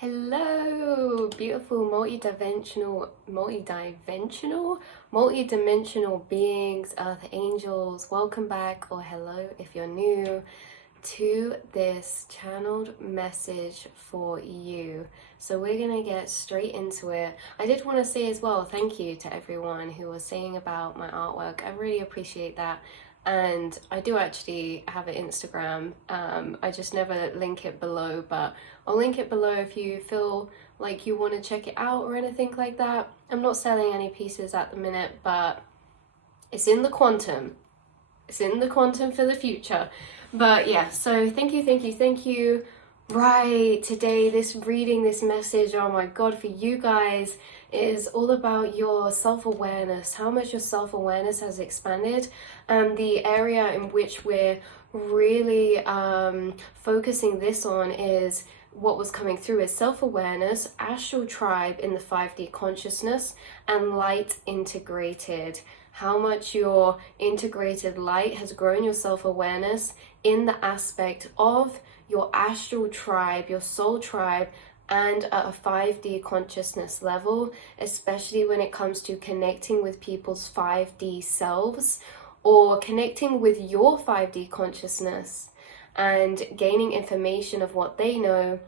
Hello, beautiful multi-dimensional beings, earth angels. Welcome back, or hello if you're new to this channeled message for you. So we're gonna get straight into it. I did want to say as well, thank you to everyone who was saying about my artwork. I really appreciate that. And I do actually have an Instagram. I just never link it below, but I'll link it below if you feel like you want to check it out or anything like that. I'm not selling any pieces at the minute, but it's in the quantum. It's in the quantum for the future. But yeah, so thank you. Right, today this reading, this message, oh my god, for you guys is all about your self-awareness, how much your self-awareness has expanded, and the area in which we're really focusing this on is what was coming through is self-awareness, astral tribe in the 5D consciousness, and light integrated. How much your integrated light has grown your self-awareness in the aspect of your astral tribe, your soul tribe, and at a 5D consciousness level, especially when it comes to connecting with people's 5D selves or connecting with your 5D consciousness and gaining information of what they know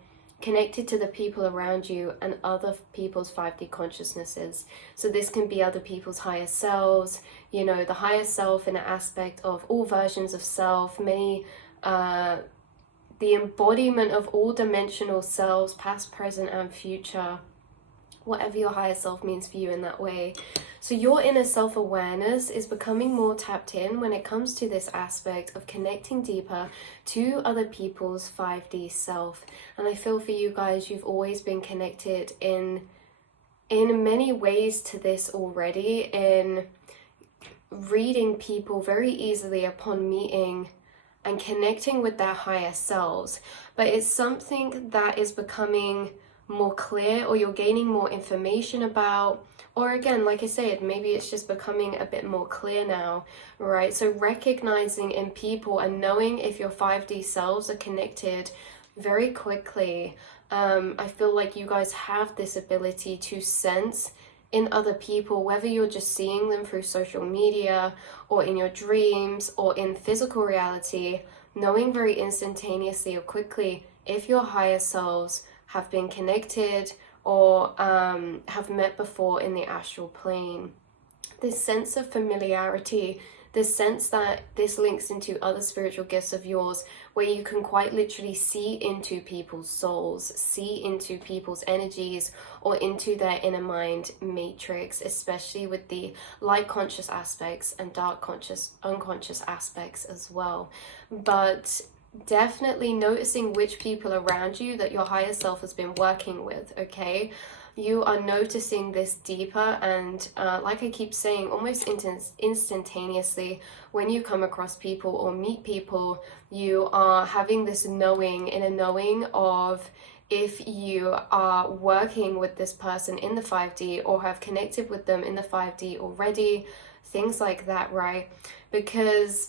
connected to the people around you and other people's 5D consciousnesses. So this can be other people's higher selves, you know, the higher self in an aspect of all versions of self, many the embodiment of all dimensional selves, past, present, and future, whatever your higher self means for you in that way. So your inner self-awareness is becoming more tapped in when it comes to this aspect of connecting deeper to other people's 5D self. And I feel for you guys, you've always been connected in many ways to this already, in reading people very easily upon meeting and connecting with their higher selves. But it's something that is becoming more clear, or you're gaining more information about, or again, like I said, maybe it's just becoming a bit more clear now, right? So recognizing in people and knowing if your 5D selves are connected very quickly. I feel like you guys have this ability to sense in other people, whether you're just seeing them through social media or in your dreams or in physical reality, knowing very instantaneously or quickly if your higher selves have been connected or have met before in the astral plane. This sense of familiarity, this sense that this links into other spiritual gifts of yours, where you can quite literally see into people's souls, see into people's energies, or into their inner mind matrix, especially with the light conscious aspects and dark conscious, unconscious aspects as well. But definitely noticing which people around you that your higher self has been working with, okay? You are noticing this deeper and like I keep saying, almost instantaneously when you come across people or meet people, you are having this knowing, in a knowing of if you are working with this person in the 5D or have connected with them in the 5D already, things like that, right? Because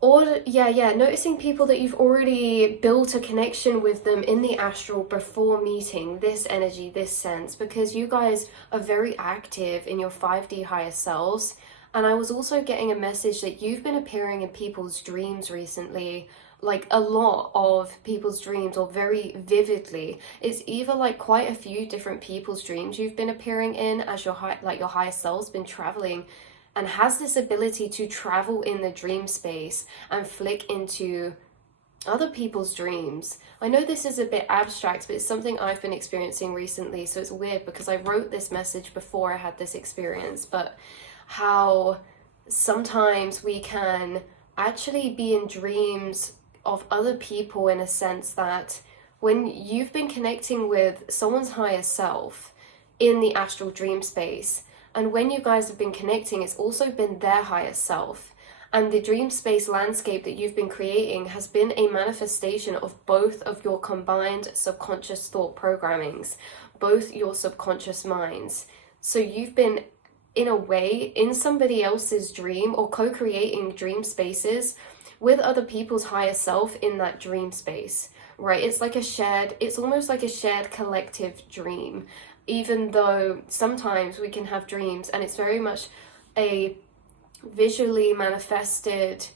noticing people that you've already built a connection with them in the astral before meeting, this energy, this sense, because you guys are very active in your 5D higher selves. And I was also getting a message that you've been appearing in people's dreams recently, like a lot of people's dreams, or very vividly. It's either like quite a few different people's dreams you've been appearing in as your higher self's been traveling and has this ability to travel in the dream space and flick into other people's dreams. I know this is a bit abstract, but it's something I've been experiencing recently, so it's weird because I wrote this message before I had this experience, but how sometimes we can actually be in dreams of other people, in a sense that when you've been connecting with someone's higher self in the astral dream space, and when you guys have been connecting, it's also been their higher self. And the dream space landscape that you've been creating has been a manifestation of both of your combined subconscious thought programmings, both your subconscious minds. So you've been, in a way, in somebody else's dream or co-creating dream spaces with other people's higher self in that dream space, right? It's almost like a shared collective dream, even though sometimes we can have dreams and it's very much a visually manifested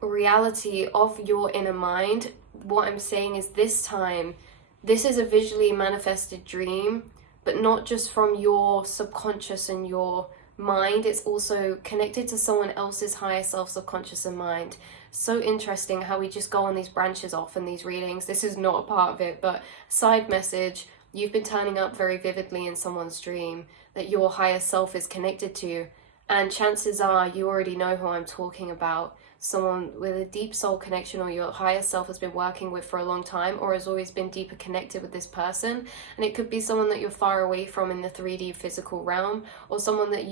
reality of your inner mind. What I'm saying is this time, this is a visually manifested dream, but not just from your subconscious and your mind, it's also connected to someone else's higher self, subconscious and mind. So interesting how we just go on these branches off in these readings. This is not a part of it, but side message, you've been turning up very vividly in someone's dream that your higher self is connected to, and chances are you already know who I'm talking about. Someone with a deep soul connection, or your higher self has been working with for a long time, or has always been deeper connected with this person. And it could be someone that you're far away from in the 3D physical realm, or someone that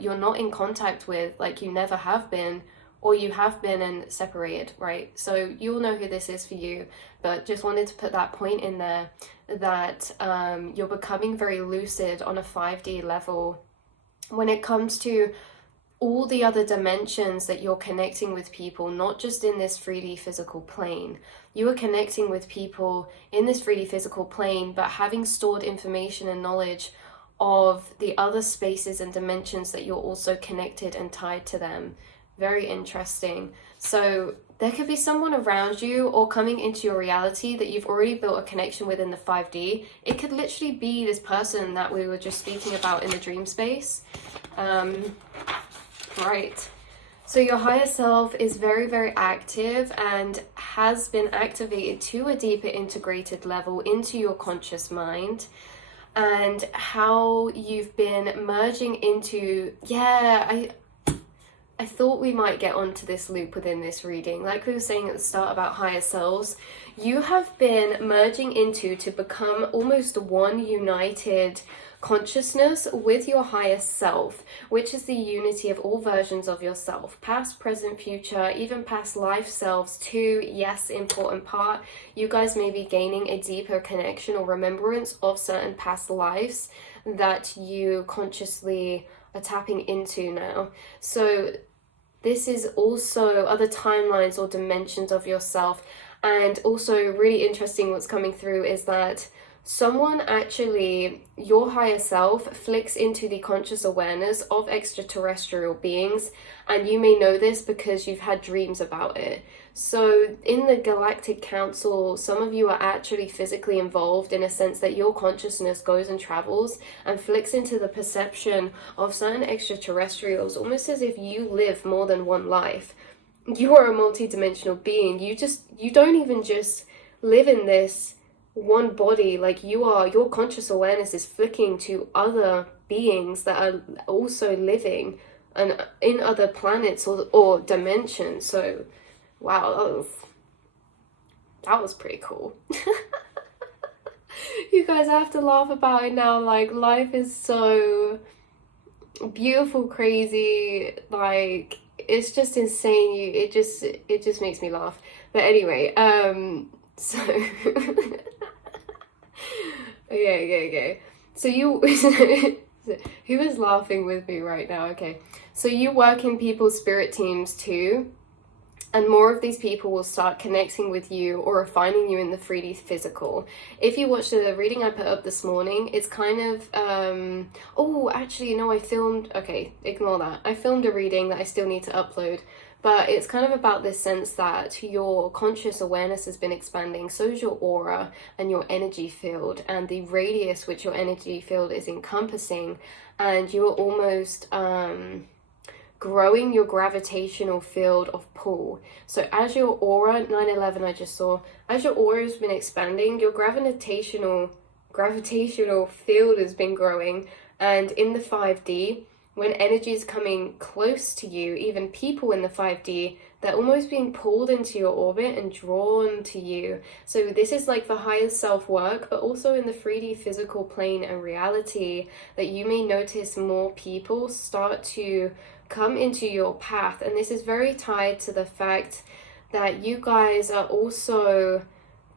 you're not in contact with, like you never have been, or you have been and separated, right? So you'll know who this is for you, but just wanted to put that point in there that you're becoming very lucid on a 5D level when it comes to all the other dimensions that you're connecting with people, not just in this 3D physical plane. You are connecting with people in this 3D physical plane, but having stored information and knowledge of the other spaces and dimensions that you're also connected and tied to them. Very interesting. So there could be someone around you or coming into your reality that you've already built a connection with in the 5D. It could literally be this person that we were just speaking about in the dream space. Right. So your higher self is very, very active and has been activated to a deeper integrated level into your conscious mind, and how you've been merging into, I thought we might get onto this loop within this reading. Like we were saying at the start about higher selves, you have been merging into to become almost one united consciousness with your higher self, which is the unity of all versions of yourself, past, present, future, even past life selves too. Yes, important part. You guys may be gaining a deeper connection or remembrance of certain past lives that you consciously are tapping into now. So this is also other timelines or dimensions of yourself. And also really interesting what's coming through is that someone actually, your higher self, flicks into the conscious awareness of extraterrestrial beings, and you may know this because you've had dreams about it. So in the Galactic Council, some of you are actually physically involved in a sense that your consciousness goes and travels and flicks into the perception of certain extraterrestrials, almost as if you live more than one life. You are a multi-dimensional being. You don't even just live in this one body, like your conscious awareness is flicking to other beings that are also living and in other planets or dimensions. So wow, that was pretty cool. You guys, I have to laugh about it now. Like, life is so beautiful, crazy, like it's just insane. It just makes me laugh. But anyway, so okay. So you, who is laughing with me right now? Okay. So you work in people's spirit teams too, and more of these people will start connecting with you or refining you in the 3D physical. If you watched the reading I put up this morning, it's kind of, oh, actually, no, okay, ignore that. I filmed a reading that I still need to upload. But it's kind of about this sense that your conscious awareness has been expanding, so is your aura and your energy field and the radius which your energy field is encompassing, and you are almost growing your gravitational field of pull. So as your aura, 9/11 I just saw, as your aura has been expanding, your gravitational field has been growing, and in the 5D, when energy is coming close to you, even people in the 5D, they're almost being pulled into your orbit and drawn to you. So this is like the higher self work, but also in the 3D physical plane and reality, that you may notice more people start to come into your path. And this is very tied to the fact that you guys are also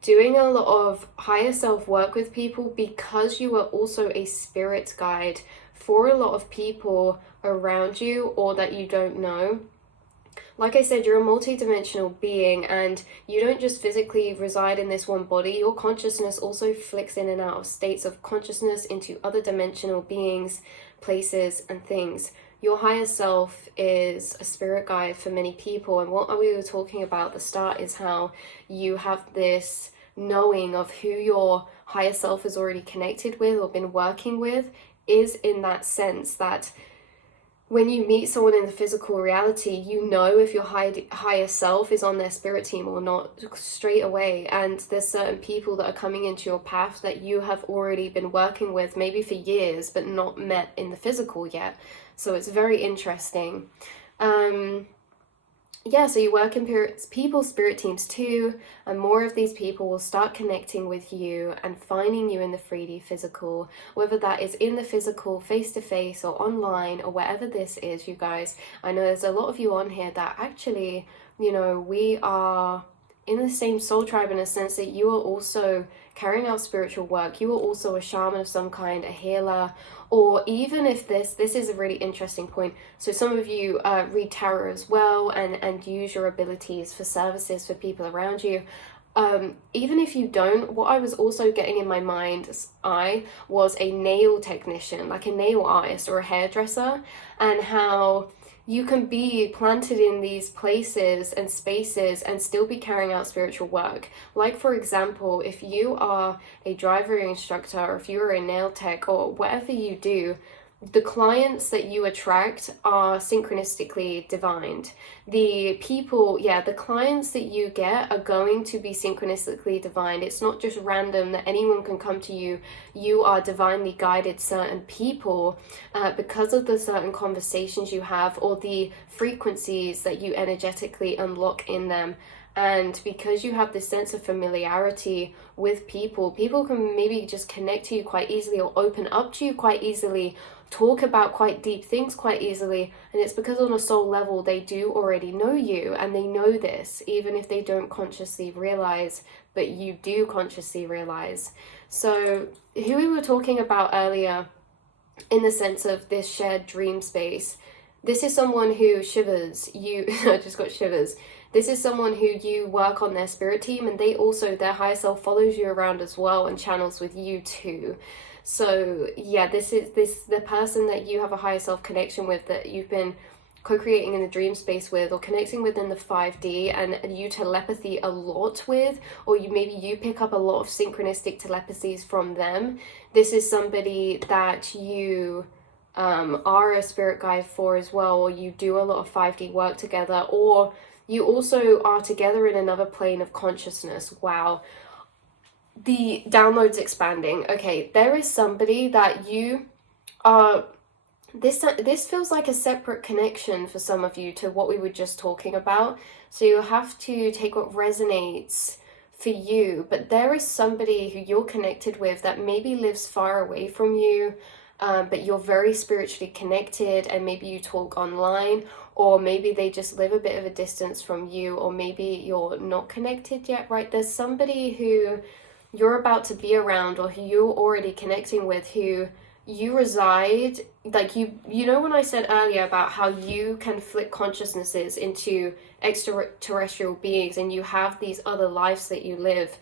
doing a lot of higher self work with people because you are also a spirit guide for a lot of people around you or that you don't know. like I said, you're a multi-dimensional being, and you don't just physically reside in this one body. Your consciousness also flicks in and out of states of consciousness into other dimensional beings, places, and things. Your higher self is a spirit guide for many people, and what we were talking about at the start is how you have this knowing of who your higher self is already connected with or been working with, is in that sense that when you meet someone in the physical reality, you know if your higher self is on their spirit team or not straight away. And there's certain people that are coming into your path that you have already been working with, maybe for years, but not met in the physical yet. So it's very interesting. Yeah, so you work in people's spirit teams too, and more of these people will start connecting with you and finding you in the 3D physical, whether that is in the physical, face-to-face, or online, or wherever this is, you guys. I know there's a lot of you on here that actually, you know, we are in the same soul tribe in a sense that you are also carrying out spiritual work. You are also a shaman of some kind, a healer, or even if this is a really interesting point. So some of you read tarot as well and use your abilities for services for people around you. Even if you don't, what I was also getting in my mind's eye was a nail technician, like a nail artist or a hairdresser, and how you can be planted in these places and spaces and still be carrying out spiritual work. Like, for example, if you are a driving instructor, or if you're a nail tech, or whatever you do, the clients that you attract are synchronistically divined. The people, the clients that you get are going to be synchronistically divined. It's not just random that anyone can come to you. You are divinely guided certain people because of the certain conversations you have or the frequencies that you energetically unlock in them. And because you have this sense of familiarity with people can maybe just connect to you quite easily or open up to you quite easily, talk about quite deep things quite easily. And it's because on a soul level, they do already know you, and they know this, even if they don't consciously realize, but you do consciously realize. So who we were talking about earlier, in the sense of this shared dream space, this is someone who shivers. I just got shivers. This is someone who you work on their spirit team, and they also, their higher self follows you around as well and channels with you too. So yeah, this is the person that you have a higher self connection with, that you've been co-creating in the dream space with, or connecting with in the 5D, and you telepathy a lot with, or maybe you pick up a lot of synchronistic telepathies from them. This is somebody that you are a spirit guide for as well, or you do a lot of 5D work together, or you also are together in another plane of consciousness. Wow. The download's expanding. Okay, there is somebody that you are... This feels like a separate connection for some of you to what we were just talking about. So you have to take what resonates for you. But there is somebody who you're connected with that maybe lives far away from you, but you're very spiritually connected, and maybe you talk online, or maybe they just live a bit of a distance from you, or maybe you're not connected yet, right? There's somebody who you're about to be around, or who you're already connecting with, who you reside, like you know when I said earlier about how you can flip consciousnesses into extraterrestrial beings, and you have these other lives that you live.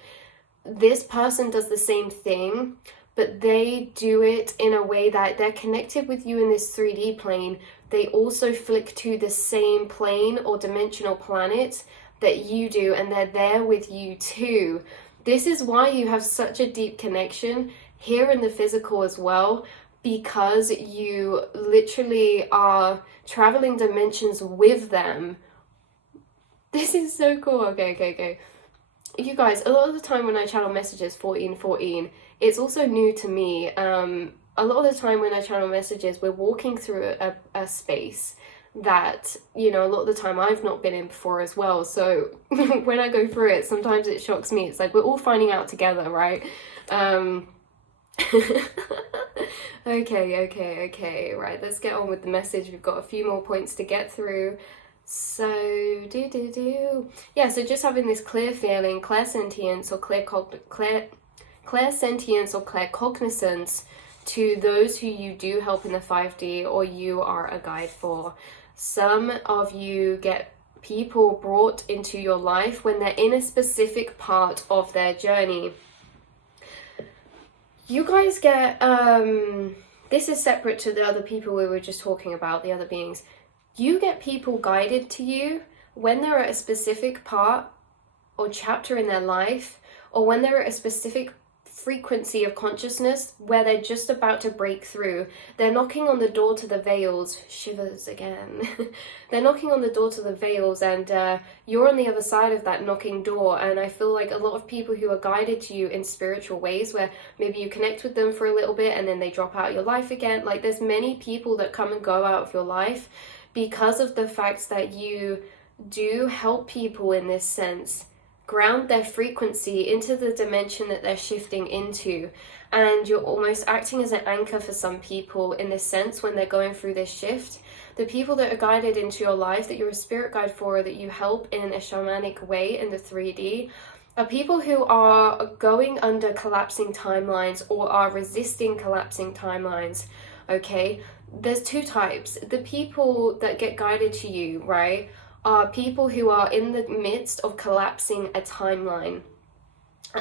This person does the same thing, but they do it in a way that they're connected with you in this 3D plane. They also flick to the same plane or dimensional planet that you do, and they're there with you too. This is why you have such a deep connection here in the physical as well, because you literally are traveling dimensions with them. This is so cool. Okay. You guys, a lot of the time when I channel messages 1414, it's also new to me. A lot of the time when I channel messages, we're walking through a space that, you know, a lot of the time I've not been in before as well. So when I go through it, sometimes it shocks me. It's like we're all finding out together, right? Okay, right, let's get on with the message. We've got a few more points to get through. So yeah, so just having this clear feeling, clairsentience or clairsentience or claircognizance to those who you do help in the 5D or you are a guide for. Some of you get people brought into your life when they're in a specific part of their journey. You guys get, this is separate to the other people we were just talking about, the other beings. You get people guided to you when they're at a specific part or chapter in their life, or when they're at a specific frequency of consciousness where they're just about to break through. They're knocking on the door to the veils. Shivers again. They're knocking on the door to the veils, and you're on the other side of that knocking door. And I feel like a lot of people who are guided to you in spiritual ways, where maybe you connect with them for a little bit and then they drop out of your life again. Like, there's many people that come and go out of your life because of the fact that you do help people in this sense ground their frequency into the dimension that they're shifting into. And you're almost acting as an anchor for some people in this sense when they're going through this shift. The people that are guided into your life, that you're a spirit guide for, or that you help in a shamanic way in the 3D, are people who are going under collapsing timelines or are resisting collapsing timelines. Okay, there's two types. The people that get guided to you, right, are people who are in the midst of collapsing a timeline,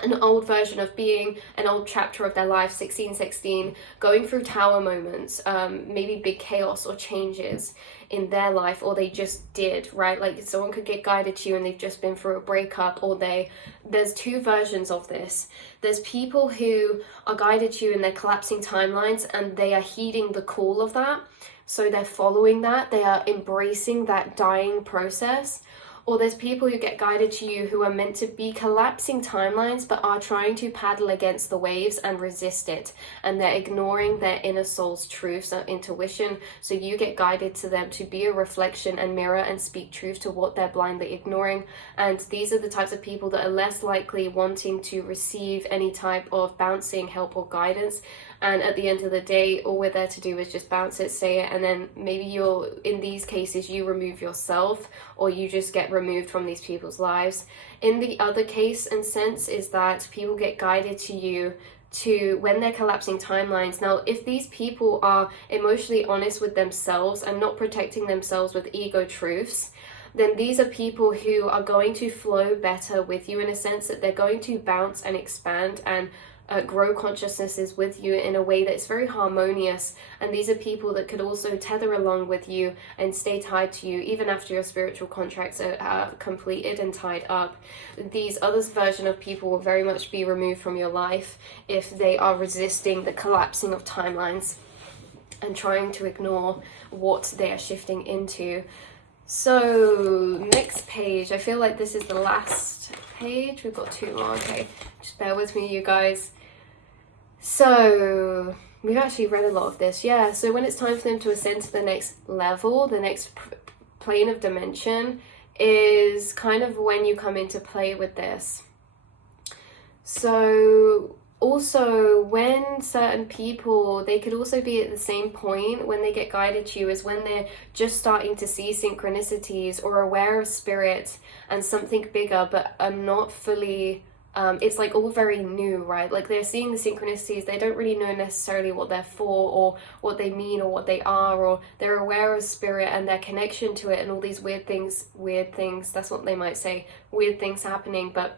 an old version of being, an old chapter of their life, 1616, going through tower moments, maybe big chaos or changes in their life, or they just did, right? Like, someone could get guided to you and they've just been through a breakup, or there's two versions of this. There's people who are guided to you in their collapsing timelines, and they are heeding the call of that. So they're following that, they are embracing that dying process. Or there's people who get guided to you who are meant to be collapsing timelines but are trying to paddle against the waves and resist it. And they're ignoring their inner soul's truths and intuition. So you get guided to them to be a reflection and mirror and speak truth to what they're blindly ignoring. And these are the types of people that are less likely wanting to receive any type of bouncing help or guidance. And at the end of the day, all we're there to do is just bounce it, say it, and then maybe in these cases, you remove yourself, or you just get removed from these people's lives. In the other case and sense is that people get guided to you to when they're collapsing timelines. Now, if these people are emotionally honest with themselves and not protecting themselves with ego truths, then these are people who are going to flow better with you, in a sense that they're going to bounce and expand and grow consciousnesses with you in a way that's very harmonious. And these are people that could also tether along with you and stay tied to you even after your spiritual contracts are completed and tied up. These other version of people will very much be removed from your life if they are resisting the collapsing of timelines and trying to ignore what they are shifting into. So next page, I feel like this is the last page. We've got two more. Okay, just bear with me, you guys. So we've actually read a lot of this. Yeah, so when it's time for them to ascend to the next level, the next plane of dimension, is kind of when you come into play with this. So also, when certain people, they could also be at the same point when they get guided to you, is when they're just starting to see synchronicities or aware of spirit and something bigger, but are not fully, it's like all very new, right? Like, they're seeing the synchronicities, they don't really know necessarily what they're for or what they mean or what they are, or they're aware of spirit and their connection to it and all these weird things, that's what they might say, weird things happening, but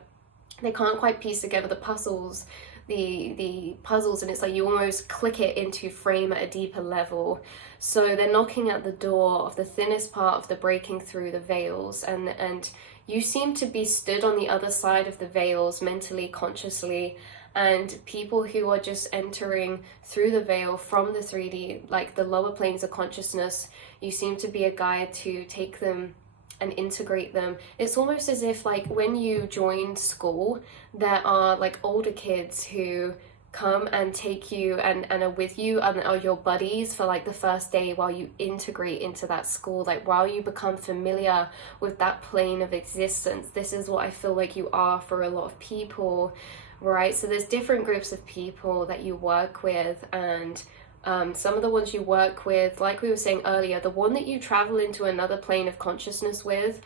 they can't quite piece together the puzzles, and it's like you almost click it into frame at a deeper level. So they're knocking at the door of the thinnest part of the breaking through the veils, and you seem to be stood on the other side of the veils mentally, consciously, and people who are just entering through the veil from the 3D, like the lower planes of consciousness, you seem to be a guide to take them and integrate them. It's almost as if, like, when you join school, there are like older kids who come and take you and are with you and are your buddies for like the first day while you integrate into that school, like while you become familiar with that plane of existence. This is what I feel like you are for a lot of people, right? So there's different groups of people that you work with, and some of the ones you work with, like we were saying earlier, the one that you travel into another plane of consciousness with,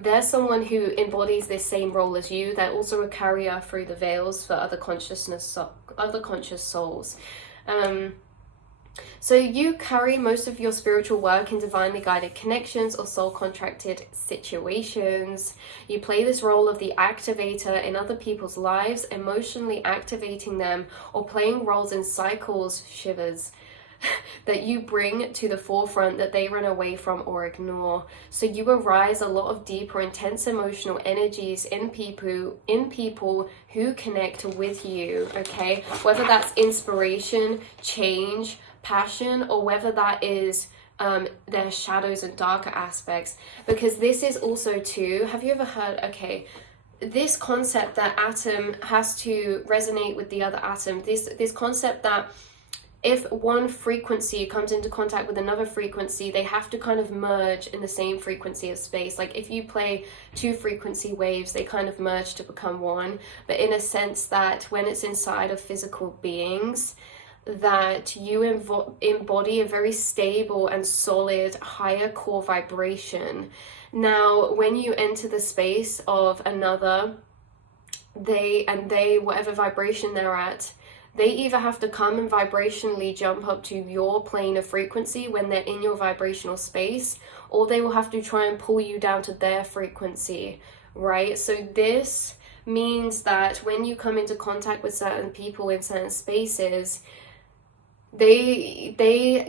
they're someone who embodies this same role as you. They're also a carrier through the veils for other conscious souls. So you carry most of your spiritual work in divinely guided connections or soul contracted situations. You play this role of the activator in other people's lives, emotionally activating them or playing roles in cycles, shivers, that you bring to the forefront that they run away from or ignore. So you arise a lot of deeper, intense emotional energies in people who connect with you, okay? Whether that's inspiration, change, passion, or whether that is their shadows and darker aspects. Because this is also too, have you ever heard, okay, this concept that atom has to resonate with the other atom, this concept that if one frequency comes into contact with another frequency, they have to kind of merge in the same frequency of space. Like if you play two frequency waves, they kind of merge to become one. But in a sense that when it's inside of physical beings, that you embody a very stable and solid higher core vibration. Now, when you enter the space of another, they, whatever vibration they're at, they either have to come and vibrationally jump up to your plane of frequency when they're in your vibrational space, or they will have to try and pull you down to their frequency, right? So this means that when you come into contact with certain people in certain spaces, they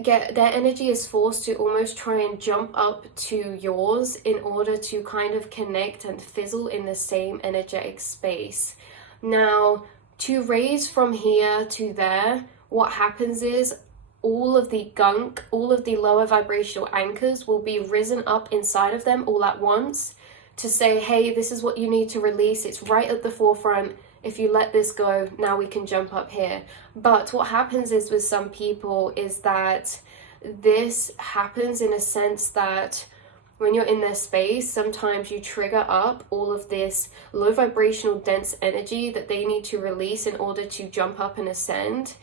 get, their energy is forced to almost try and jump up to yours in order to kind of connect and fizzle in the same energetic space. Now, to raise from here to there, what happens is all of the gunk, all of the lower vibrational anchors will be risen up inside of them all at once to say, hey, this is what you need to release. It's right at the forefront. If you let this go, now we can jump up here. But what happens is with some people is that this happens in a sense that when you're in their space, sometimes you trigger up all of this low vibrational dense energy that they need to release in order to jump up and ascend.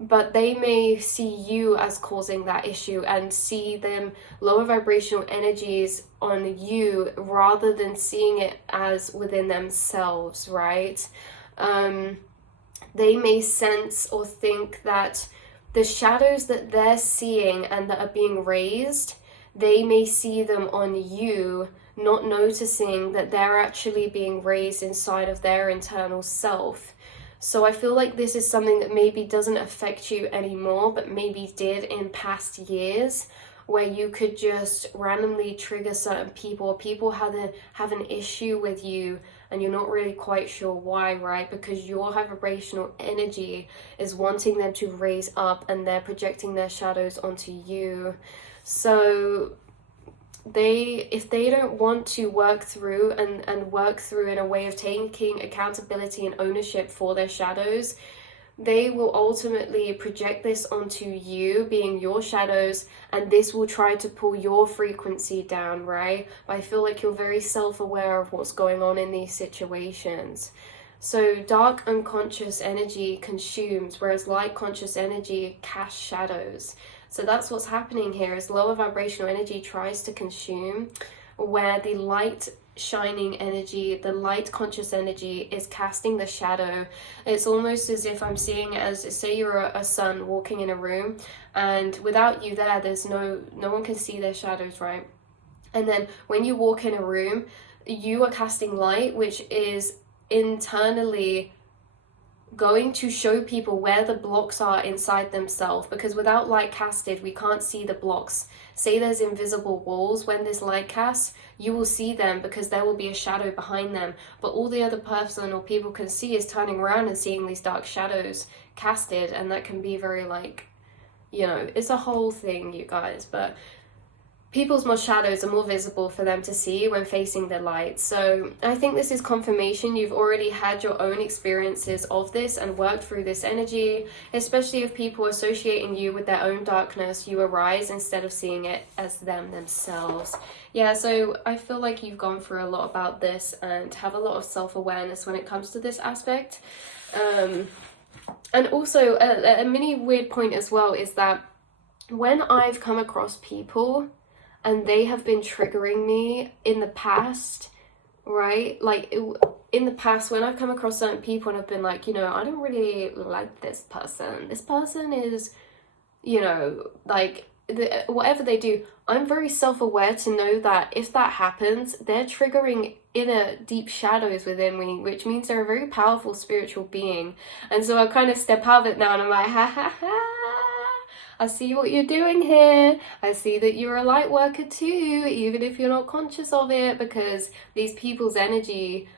But they may see you as causing that issue and see them lower vibrational energies on you rather than seeing it as within themselves, right? They may sense or think that the shadows that they're seeing and that are being raised, they may see them on you, not noticing that they're actually being raised inside of their internal self. So I feel like this is something that maybe doesn't affect you anymore, but maybe did in past years, where you could just randomly trigger certain people, or people have an issue with you and you're not really quite sure why, right? Because your vibrational energy is wanting them to raise up and they're projecting their shadows onto you. So if they don't want to work through and work through in a way of taking accountability and ownership for their shadows, they will ultimately project this onto you, being your shadows, and this will try to pull your frequency down, right? But I feel like you're very self-aware of what's going on in these situations. So dark unconscious energy consumes, whereas light conscious energy casts shadows. So that's what's happening here, is lower vibrational energy tries to consume, where the light shining energy, the light conscious energy is casting the shadow. It's almost as if I'm seeing it as, say you're a sun walking in a room, and without you there, there's no one can see their shadows, right? And then when you walk in a room, you are casting light, which is internally going to show people where the blocks are inside themselves, because without light casted, we can't see the blocks. Say there's invisible walls, when there's light cast, you will see them because there will be a shadow behind them, but all the other person or people can see is turning around and seeing these dark shadows casted, and that can be very it's a whole thing, you guys. But people's more shadows are more visible for them to see when facing the light. So I think this is confirmation you've already had your own experiences of this and worked through this energy, especially if people associating you with their own darkness, you arise instead of seeing it as themselves. Yeah, so I feel like you've gone through a lot about this and have a lot of self-awareness when it comes to this aspect. And also a mini weird point as well is that when I've come across people and they have been triggering me in the past, right? In the past, when I've come across certain people and I've been like, I don't really like this person. This person is you know, like whatever they do, I'm very self-aware to know that if that happens, they're triggering inner deep shadows within me, which means they're a very powerful spiritual being. And so I kind of step out of it now and I'm like, ha ha ha, I see what you're doing here. I see that you're a light worker too, even if you're not conscious of it, because these people's energy,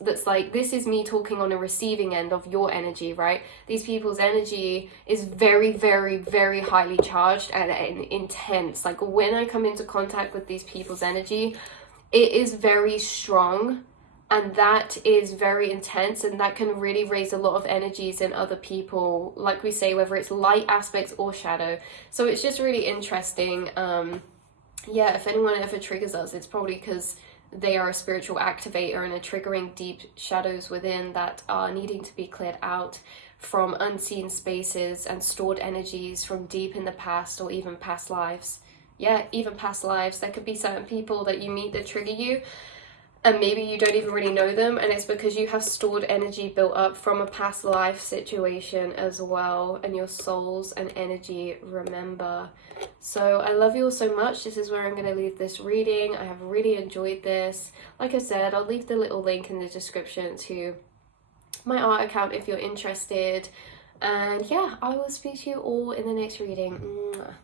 that's like, this is me talking on a receiving end of your energy, right? These people's energy is very, very, very highly charged and intense. Like when I come into contact with these people's energy, it is very strong, and that is very intense, and that can really raise a lot of energies in other people, like we say, whether it's light aspects or shadow. So it's just really interesting. Yeah, if anyone ever triggers us, it's probably because they are a spiritual activator and are triggering deep shadows within that are needing to be cleared out from unseen spaces and stored energies from deep in the past or even past lives. Yeah, even past lives. There could be certain people that you meet that trigger you, and maybe you don't even really know them, and it's because you have stored energy built up from a past life situation as well, and your souls and energy remember. So I love you all so much. This is where I'm going to leave this reading. I have really enjoyed this. Like I said, I'll leave the little link in the description to my art account if you're interested. And yeah, I will speak to you all in the next reading. Mwah.